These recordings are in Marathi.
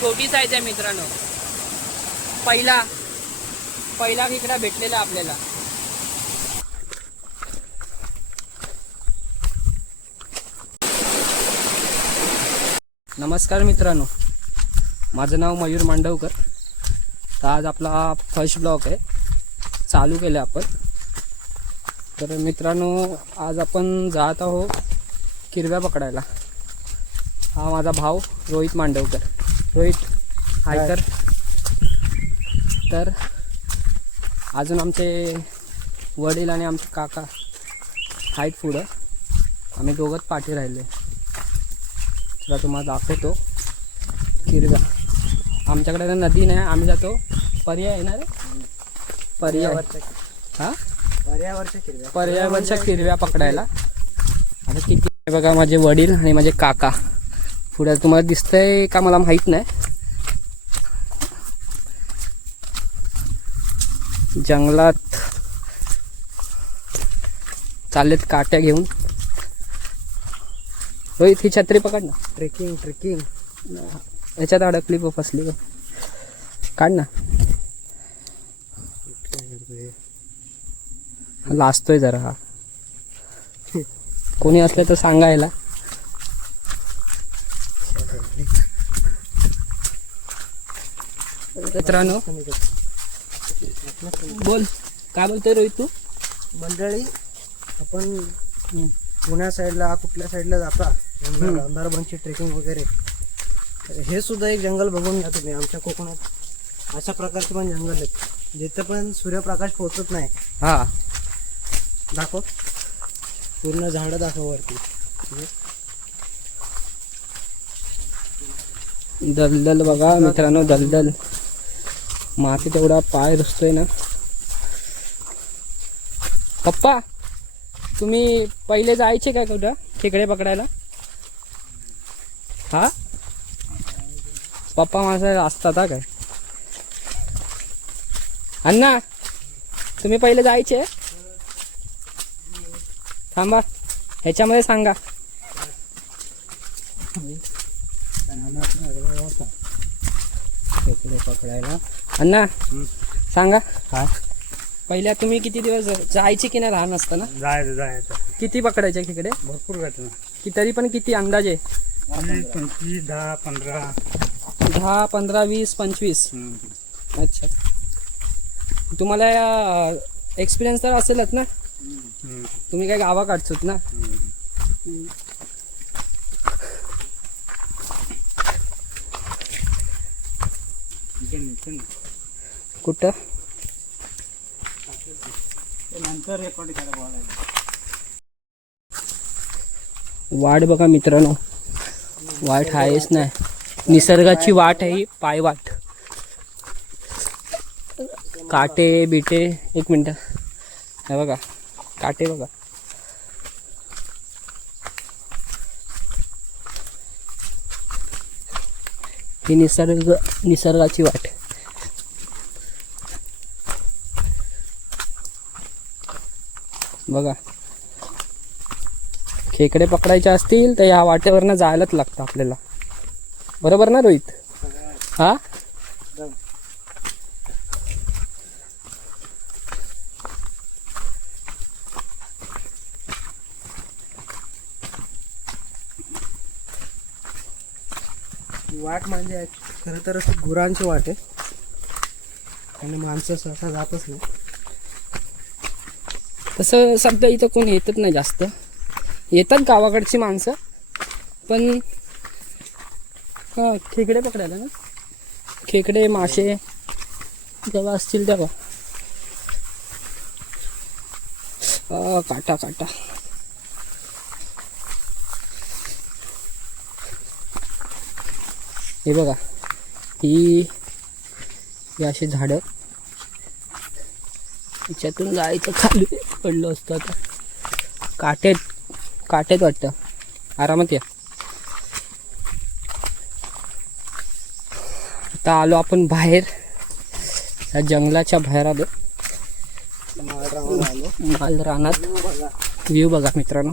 छोटी साईज आहे मित्रांनो. पहिला खेकडा भेटलेला आपल्याला. नमस्कार मित्रांनो, माझं नाव मयूर मांडवकर. तर आज आपला फर्स्ट ब्लॉग आहे, चालू केलं आपण. तर मित्रांनो, आज आपण जात आहोत किरव्या पकडायला. हा माझा भाऊ रोहित मांडवकर. रोहित हाय कर. तर अजून आमचे वडील आणि आमचे काका आहेत पुढं, आम्ही दोघंच पाठी राहिले. तुला तुम्हाला दाखवतो किरव्या. आमच्याकडे नदी नाही, आम्ही जातो पर्याय आहे ना रे, पर्यावरच्या किरव्या पकडायला. आता किती बघा, माझे वडील आणि माझे काका पुढे. तुम्हाला दिसतंय का मला माहित नाही. जंगलात चाललेत काट्या घेऊन. रोहित ही छत्री पकड ना. ट्रेकिंग याच्यात अडकली फसली. काढ ना. लाजतोय जरा हा. कोणी असले तर सांगायला. मित्रांनो बोल, काय बोलतोय रोहित तू? मंडळी, आपण पुण्या साईडला कुठल्या साईडला जाता अंधारबनची ट्रेकिंग वगैरे, तर हे सुद्धा एक जंगल बघून घ्या तुम्ही. आमच्या कोकणात अशा प्रकारचे पण जंगल आहेत जिथे पण सूर्यप्रकाश पोहोचत नाही. हा दाखव, पूर्ण झाडं दाखव वरती. दलदल बघा मित्रांनो, दलदल. माती तेवढा पाय रुसतोय ना. पप्पा, तुम्ही पहिले जायचे काय कुठं खेकडे पकडायला? हा पप्पा माझा असतात काय? अण्णा, तुम्ही पहिले जायचे? थांबा, ह्याच्यामध्ये सांगा. खेकडे पकडायला अण्णा सांगा. काय पहिल्या तुम्ही किती दिवस जायचे की नाही लहान असताना? जायचं किती पकडायचे खेकडे? भरपूर घटना. की तरी पण किती अंदाजे? 25, 10, 15. 10, 15, 20, 25. अच्छा, तुम्हाला एक्सपिरियन्स तर असेलच ना, तुम्ही काय गावाकडचोत ना. कुठं नंतर रेकॉर्ड करा. वाट बघा मित्रांनो, वाट आहेच नाही. निसर्गाची वाट आहे ही, पायवाट. काटे बिटे. एक मिनिट, हे बघा काटे बघा. ही निसर्गाची वाट. बघा, खेकडे पकडायचे असतील तर या वाटेवरनं जायलाच लागतं आपल्याला. बरोबर ना रोहित? हा, वाट म्हणजे खरं तर गुरांची वाट आहे आणि माणसं सहसा जातच नाही. तसं सध्या इथं कोण येतच नाही जास्त. येतात गावाकडची माणसं पण. हा, खेकडे पकडायला ना. खेकडे मासे जेव्हा असतील तेव्हा. काटा काटा. हे बघा, ही अशी झाडं, याच्यातून जायचं खाली पडलं असतं. आता काटेत वाटतं. आरामात या. आता आलो आपण बाहेर, या जंगलाच्या बाहेर आलो. माल रानात. व्ह्यू बघा मित्रांनो.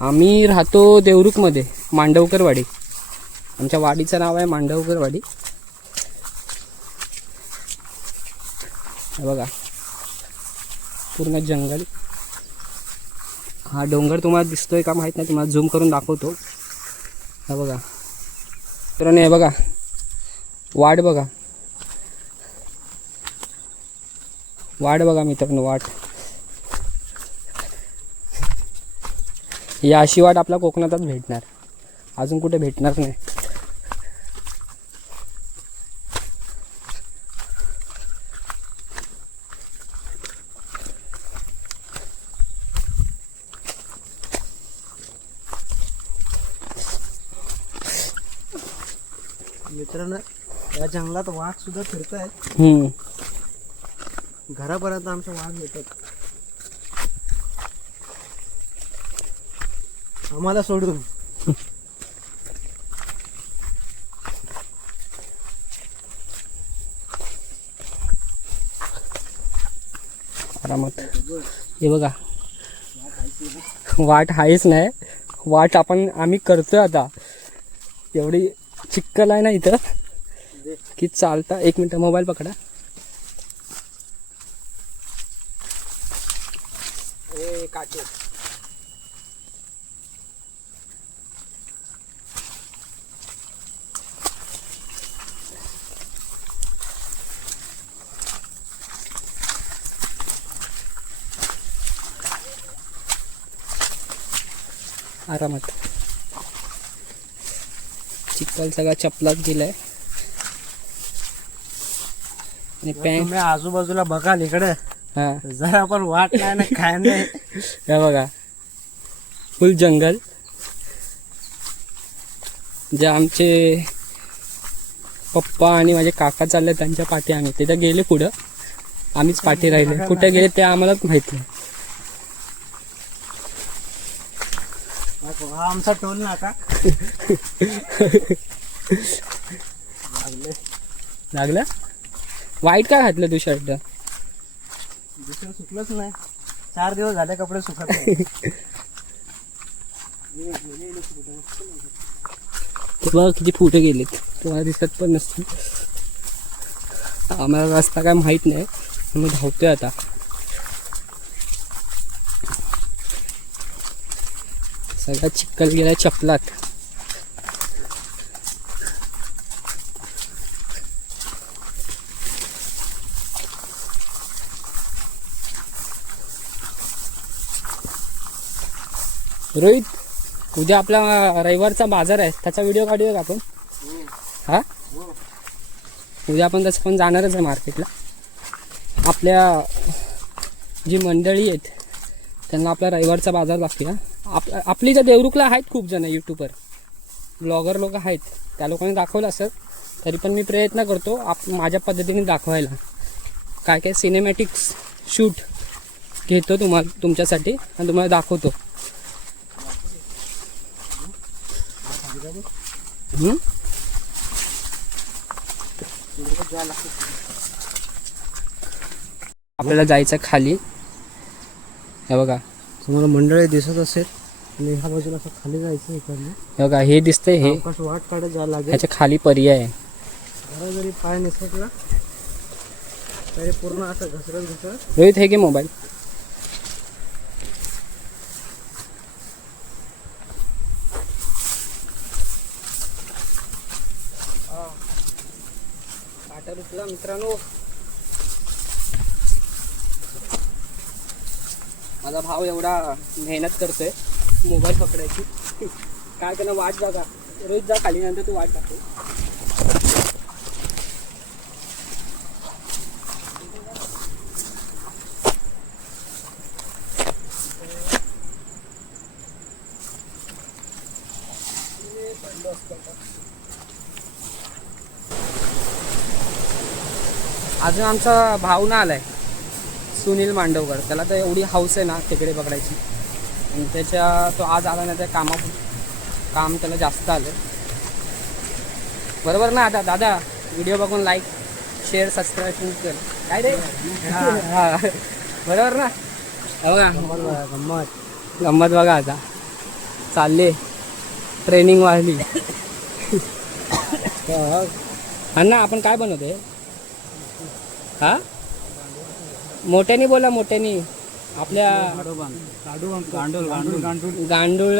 आम्ही राहतो देवरुखमध्ये. मांडवकरवाडी. आमच्या वाडीचं नाव आहे मांडवकरवाडी. हे बघा पूर्ण जंगल. हा डोंगर तुम्हाला दिसतोय का माहीत नाही, तुम्हाला झूम करून दाखवतो. हा बघा तर हे बघा वाट बघा, वाट बघा मित्रांनो, वाट. ही अशी वाट आपल्या कोकणातच भेटणार, अजून कुठे भेटणार नाही. मित्रांनो या जंगलात वाघ सुद्धा फिरतायत. घरापर्यंत आमच्या वाघ येतात आम्हाला सोडून. आरामात. हे बघा वाट आहेच नाही, वाट आम्ही करतोय आता. एवढी चिक्कल आहे ना इथं की चालता. एक मिनिट मोबाईल पकडा. काटे आरामात. चिखल सगळा चपलात गेलाय आणि पॅन्ट. तुम्ही आजूबाजूला बघाल इकडे हा जरा पण वाट नाही ना काय नाही. हे बघा फुल जंगल. जे आमचे पप्पा आणि माझे काका चालले त्यांच्या पाठी आम्ही तिथे गेले, पुढं आम्हीच पाठी राहिले. कुठे गेले ते आम्हालाच माहित नाही. हा आमचा टोल नाका. लागलं. वाईट काय घातलं तू शर्ट? दुसरं सुकलंच नाही, 4 दिवस झाले कपडे सुकत नाही. ते बघा किती फुटे गेलेत, तुम्हाला दिसत पण नसतील. आम्हाला रस्ता काय माहित नाही, आम्ही धावतोय आता. सगळा चिखल गेलाय चपलात. रोहित, उद्या आपला रविवारचा बाजार आहे, त्याचा व्हिडिओ काढूया का आपण? हा उद्या आपण तसं पण जाणारच आहे मार्केटला. आपल्या जी मंडळी आहेत त्यांना आपला रविवारचा बाजार दाखवूया. आपली ज्या देवरुखला आहेत खूप जण यूट्यूबर ब्लॉगर लोक आहेत, त्या लोकांनी दाखवलं असं. तरी पण मी प्रयत्न करतो माझ्या पद्धतीने दाखवायला. काय काय सिनेमॅटिक्स शूट घेतो तुमच्यासाठी आणि तुम्हाला दाखवतो. आपल्याला जायचं खाली. हे बघा तुम्हाला मंडळी दिसत असेल आणि ह्या बाजूला असं खाली जायचं इकडनं. हे बघा हे दिसतंय, हे वाट काढत जायला लागेल. ह्याच्या खाली पर्याय आहे. जरा जरी पाय निसटला तरी पूर्ण असं घसरत घसरत. रोहित हे घे मोबाईल. काटा रुपला मित्रांनो. माझा भाऊ एवढा मेहनत करतोय मोबाईल पकडायची. काय त्यांना वाट बघा. रोहित जा खाली, नंतर तू वाट दाखव. अजून आमचा भाऊ ना आलाय सुनील मांडवकर. त्याला तर एवढी हौस आहे ना तिकडे बघायची, आणि तो आज आला नाही, त्या काम त्याला जास्त आलं. बरोबर ना आता दादा? व्हिडिओ बघून लाईक शेअर सबस्क्राईब कर. काय रे? हा बरोबर ना? बघा गंमत गंमत बघा आता चालले. ट्रेनिंग वाढली. अण्णा आपण काय बनवतोय? हा मोठ्यानी बोला, मोठ्यानी. आपल्या गांडूळ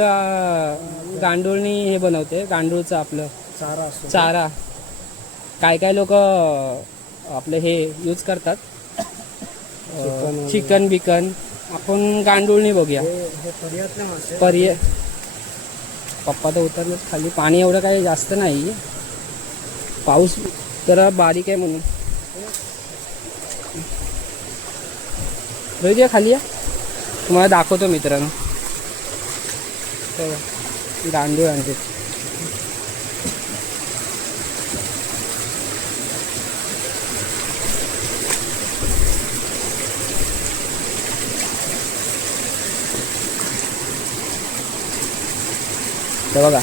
गांडूळनी हे बनवते, गांडूळचं आपलं चारा असतो. चारा. काय काय लोक आपलं हे यूज करतात चिकन बिकन. आपण गांडूळनी बघूया. हे पर्यातले मासे. पर्याय पप्पा तर उतरले खाली. पाणी एवढं काही जास्त नाही, पाऊस जरा बारीक आहे म्हणून. रोहित खाली या, तुम्हाला दाखवतो मित्रांनो. गांडूळ आणते. ते बघा,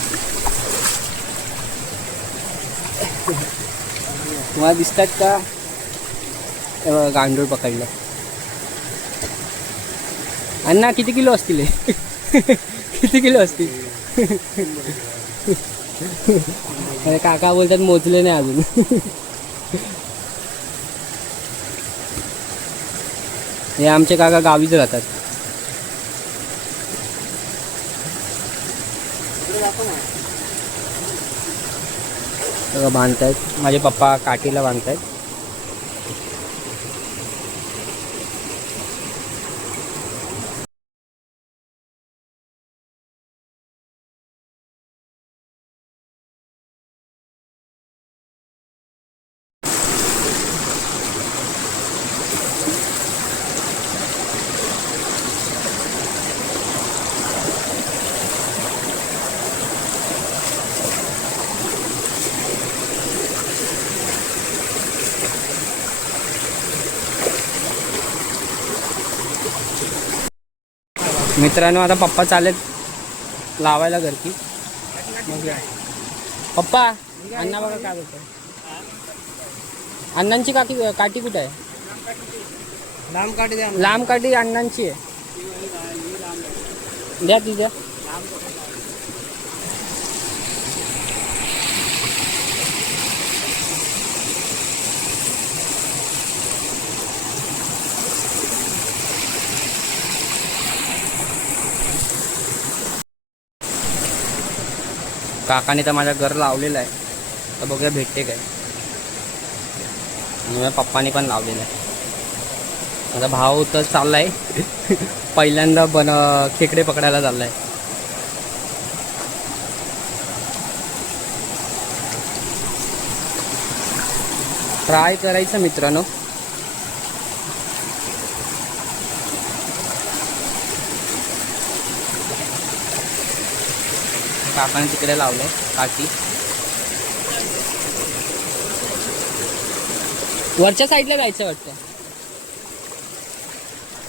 तुम्हाला दिसतात का? हे बघा, गांडूळ पकडलं. अण्णा किती किलो असतील हे? किती किलो असतील? अरे काका बोलतात मोजले नाही अजून. हे आमचे काका गावीच राहतात. सगळं बांधतायत माझे पप्पा, काठीला बांधतायत. मित्रांनो, आता पप्पा चालेत लावायला घरची. पप्पा, अण्णा बघा काय बोलतोय. अण्णांची काठी कुठे आहे? लांब काठी द्या. लांब काठी अण्णांची आहे. द्या ती द्या. काकाने तर माझ्या घर लावलेलं आहे, तर बघूया भेटते काय. माझ्या पप्पानी पण लावलेलं आहे. माझा भाऊ तर चाललाय पहिल्यांदा खेकडे पकडायला चाललाय. ट्राय करायचं मित्रांनो. काकाने तिकडे लावलंय काठी. वरच्या साईडला जायचं वाटतं.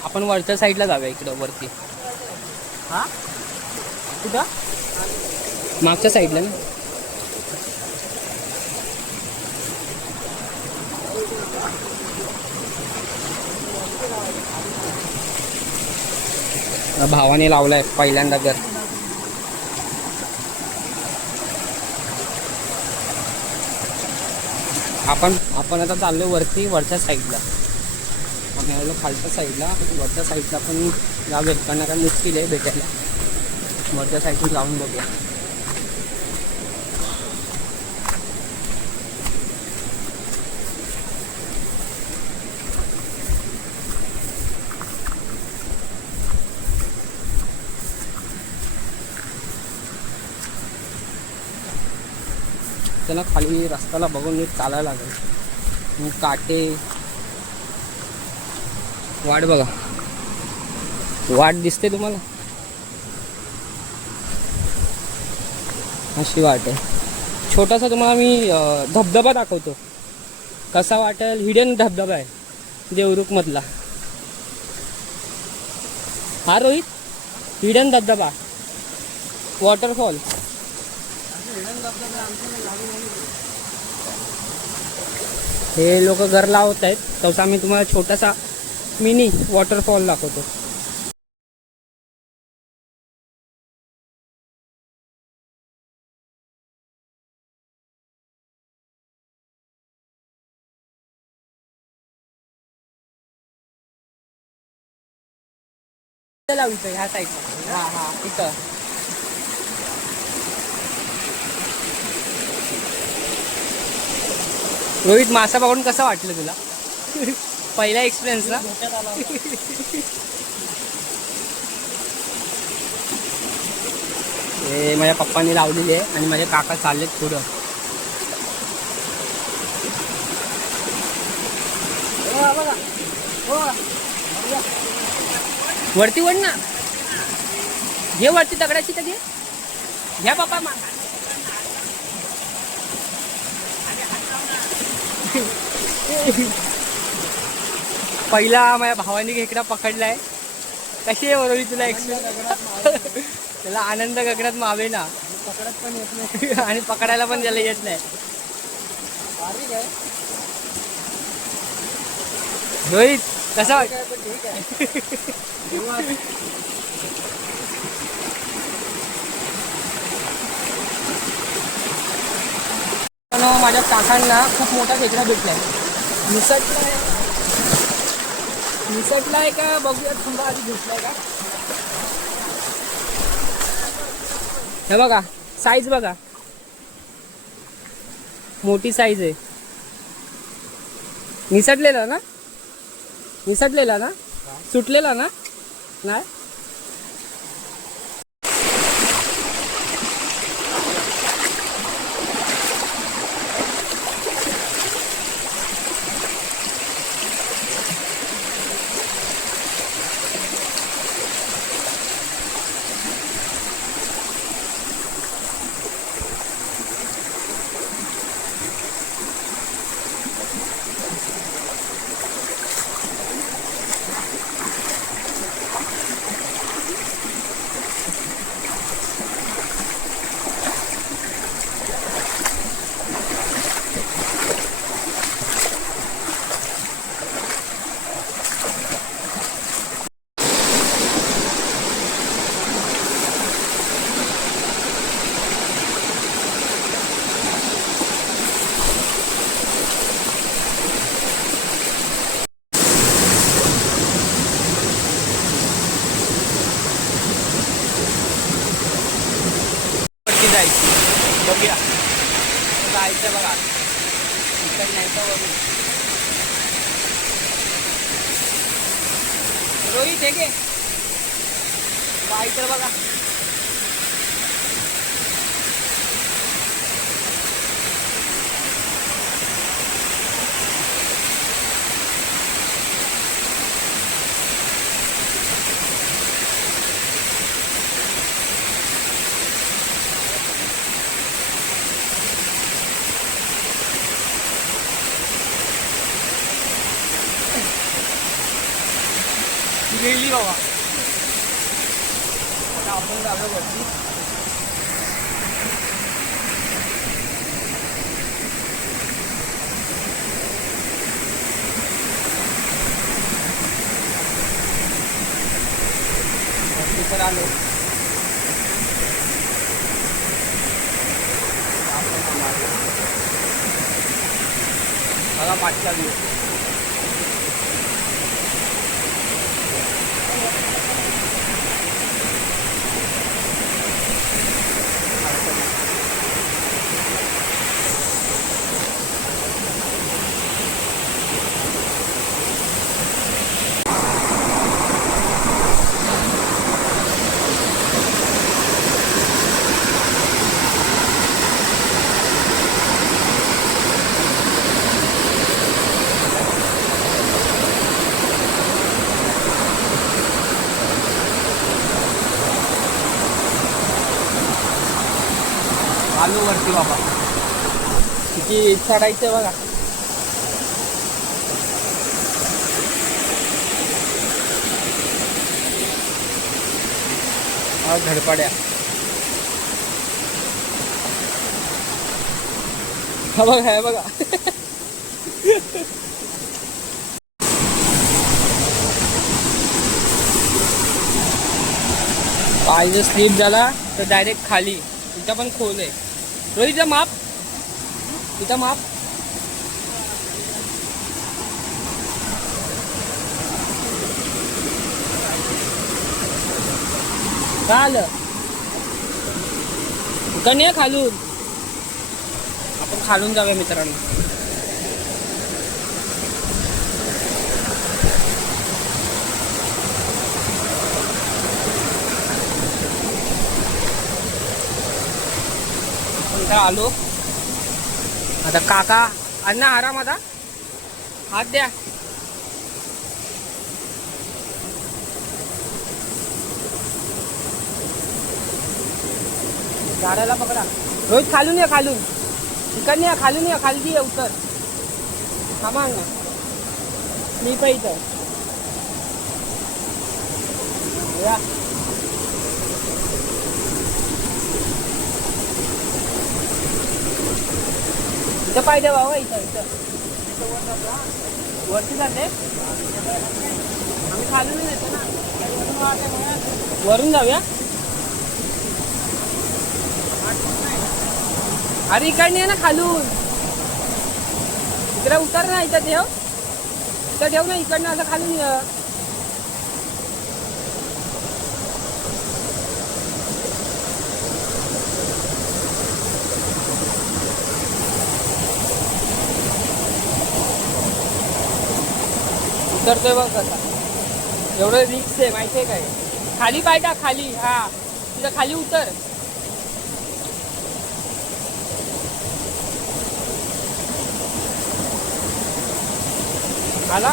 आपण वरच्या साईडला जाऊया, इकडं वरती. हा कुठं? मागच्या साईडला ना. भावाने लावलाय पहिल्यांदा घर. आपण आता चाललो वरती, वरच्या साईडला. आपण आलो खालच्या साईडला. वरच्या साईडला पण या भेटताना काय मुश्किल आहे भेटायला. वरच्या साईडला जाऊन बघूया. त्यांना खाली रस्त्याला बघून नीट चालायला लागेल. काटे वाट बघा, वाट दिसते तुम्हाला? अशी वाट आहे. छोटासा तुम्हाला मी धबधबा दाखवतो, कसा वाटेल. हिडन धबधबा आहे देवरुख मधला. हा रोहित, हिडन धबधबा, वॉटरफॉल. हे लोक घर लावत आहेत, तसा मी तुम्हाला छोटासा मिनी वॉटरफॉल दाखवतो. लावू इथं ह्या साईडला. हा हा इथं. रोहित मासा बघून कसं वाटलं तुला? पहिला एक्सपिरियन्स ना? डोक्यात आला होता. हे माझ्या पप्पांनी लावलेली आहे आणि माझे काका चाललेत पुढं. हो, बघा. हो. वरती वड ना, घे वरती दगडाची तर घे. घ्या पप्पा पहिला माझ्या भावाने खेकडा पकडलाय. कशी आहे बरोबर तुला एक्सपिरियन्स? त्याला आनंद गगनात मावे ना. पकडत पण येत नाही. आणि पकडायला पण त्याला येत नाही. बारीक आहे. रोहित कसा वाट? काय पण ठीक आहे. पण माझ्या काकांना खूप मोठा खेकडा भेटलाय. निसटलाय, निसटलाय का बघूया, थांबा आधी. भेटलाय का हे बघा, साईज बघा, मोठी साईज आहे. निसटलेला ना, निसटलेला ना, सुटलेला ना, नाही जायची. बघूया जायचं बघा, इकडे न्यायचं वरून. रोहित हे घे, जायचं बघा. गेली बाबा. आता आपण जाऊया वरती. वरती तर आलो. बघा पाठचा व्ह्यू. आलो वरती बाबा. किती चढायचं बघा. हा धडपड्या. हा बघा, हे बघा. पाय जर स्लिप झाला तर डायरेक्ट खाली. इथं पण खोल आहे. रोहितचं माप, इथं माप. काय आलं इकडनं ये खालून. आपण खालून जाऊया मित्रांनो. आपण आलो आता. काका अण्णा आराम आता. हात द्या. झाडाला पकडा. रोहित खालून या, खालून इकडनं या, खालून या, खाली ये उतर. थांबा ना मी पण इथं या. इथं पाहिजे बाबा. इथं इथं वरती जाते. आम्ही खालून येतो ना. वरून जाऊया. अरे इकडनं ये ना खालून. इकडे उतर ना. इथं ठेव. इथं ठेव ना. इकडनं असं खालून ये. उतरतोय बघ कसा. एवढं रिक्स आहे माहिती आहे काय. खाली पाय टाक खाली. हा तिथं खाली उतर. आला.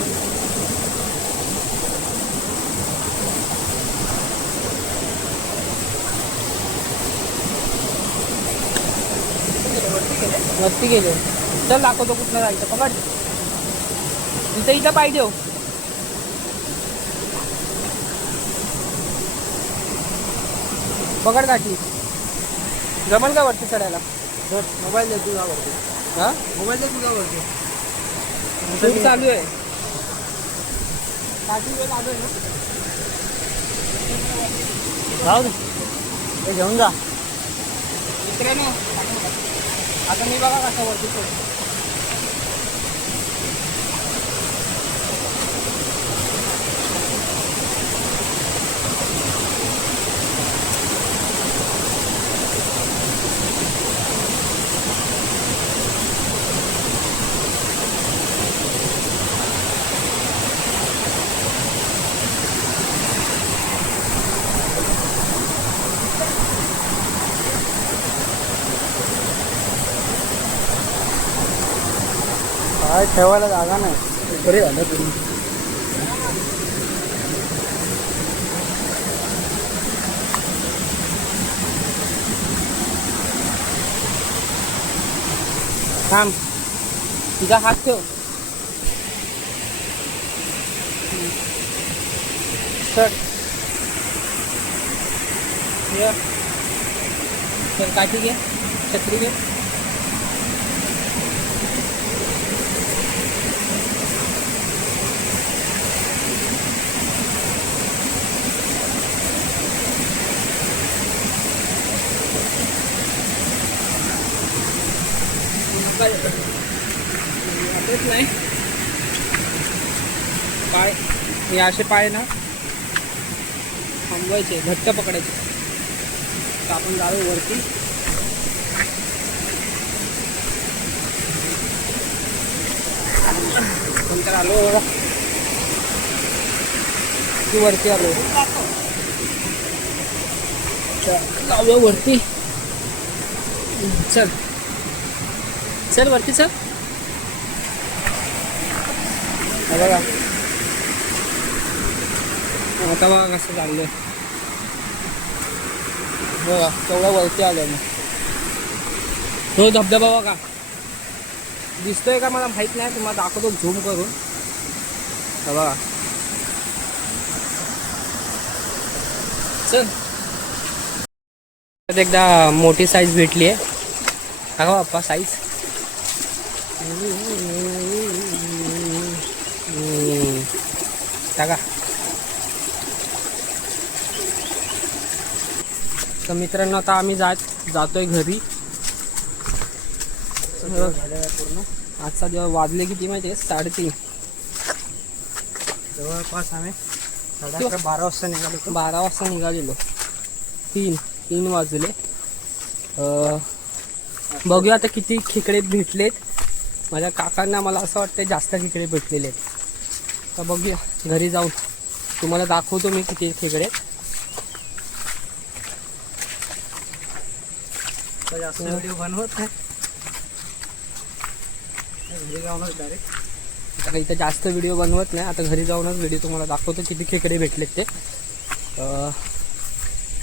वरती गेले. चल दाखवतो कुठलं जायचं. पकड. इथं इथं पाहिजे हो. पकड काठी. जमल का वरती चढायला. मोबाईल दे तुझा वरती. हा मोबाईल दे तुझा वरती. शूट चालू आहे. काठी वेळ चालू आहे ना. जाऊ दे. ते घेऊन जा. मित्रांनो आता मी बघा कसं वरती चढतो. काय ठेवायला जागा नाही. बरे झालं तुम्ही. थांब. तुझा हात ठेव. चल ये. चल काठी घे. छत्री घे. वाटत नाही पाय. हे असे पाय ना थांबवायचे. घट्ट पकडायचे. तर आपण जाऊ वरती. नंतर आलो बघा की वरती आलो. जाऊया वरती. चल चल वरती चल. बघा आता बघा कसं चाललंय. बघा तेवढा वरती आलोय मग. तो धबधबा बघा दिसतोय का मला माहित नाही. तुम्हाला दाखवतो झूम करून. बघा चल. एकदा मोठी साईज भेटली आहे. बघा बाप्पा साईज. टाका. तर मित्रांनो आता आम्ही जातोय घरी. पूर्ण आजचा दिवस वाजले किती माहिती आहे 3:30. जवळपास आम्ही 11:30 12 वाजता निघालो. 12 वाजता निघालेलो. तीन वाजले. बघूया आता किती खेकडे भेटलेत. माझ्या काकांना मला असं वाटतं जास्त खेकडे भेटलेले आहेत. तर बघूया घरी जाऊन तुम्हाला दाखवतो मी किती खेकडे आहेत. तर जास्त व्हिडिओ बनवत नाही, घरी जाऊनच डायरेक्ट. आता इथं जास्त व्हिडिओ बनवत नाही. आता घरी जाऊनच व्हिडिओ तुम्हाला दाखवतो किती खेकडे भेटलेत ते.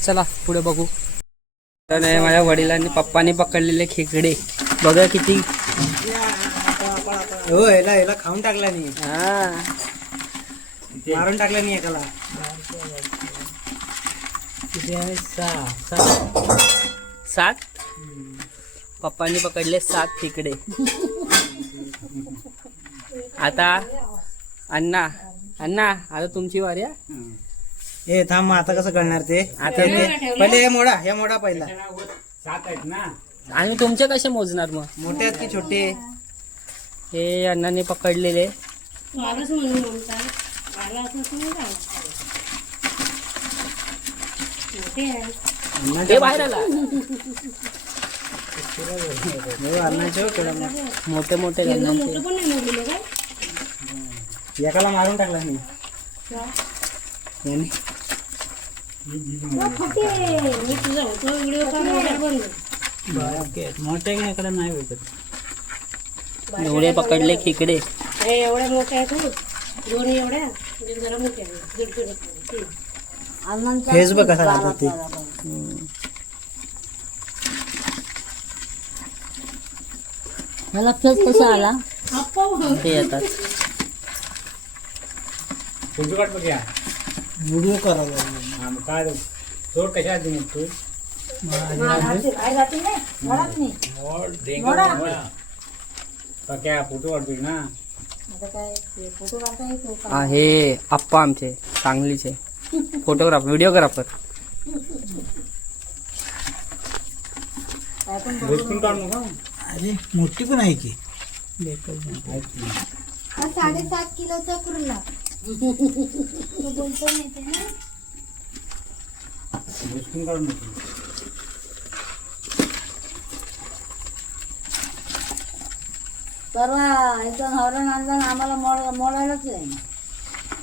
चला पुढे बघू. तर नाही, माझ्या वडिलांनी पप्पांनी पकडलेले खेकडे बघा किती. हो याला खाऊन टाकला नाही, हा मारून टाकला नाही एकाला. सात पप्पांनी पकडले 7 खेकडे. आता अण्णा आता तुमची वारी आहे. ए थांब मग आता कसं करणार ते. आता पहिले हे मोडा पहिला. 7 आहेत ना. आणि तुमचे कसे मोजणार मग. मोठे आहेत की छोटे. हे अण्णाने पकडलेले. हे बाहेर आला. मोठे मोठे अण्णांचे. एकाला मारून टाकला नाही. याने. मोठे इकडे नाही भेटत. एवढे पकडले खेकडे. एवढ्या मोठ्या आहेत हो. दोन एवढ्या जरा मोठ्या फेस बघ कसा राहतात ते. मला फेस कसा आला. ते येतात. फोटो काढ बघ या. व्हिडिओ करायला. हा, मग काय सोड कशा तू क्या फोटो काढतोय ना. हे आप्पा आमचे सांगलीचे फोटोग्राफर व्हिडिओग्राफर. घुसपून काढ नका. अरे मोठी पण आहे की. 7.5 किलोचा कुर्ला. तो बोलतो माहिती ना. घुसपून काढ नको. परवा इथं हरण आणलं आम्हाला मोडायलाच आहे.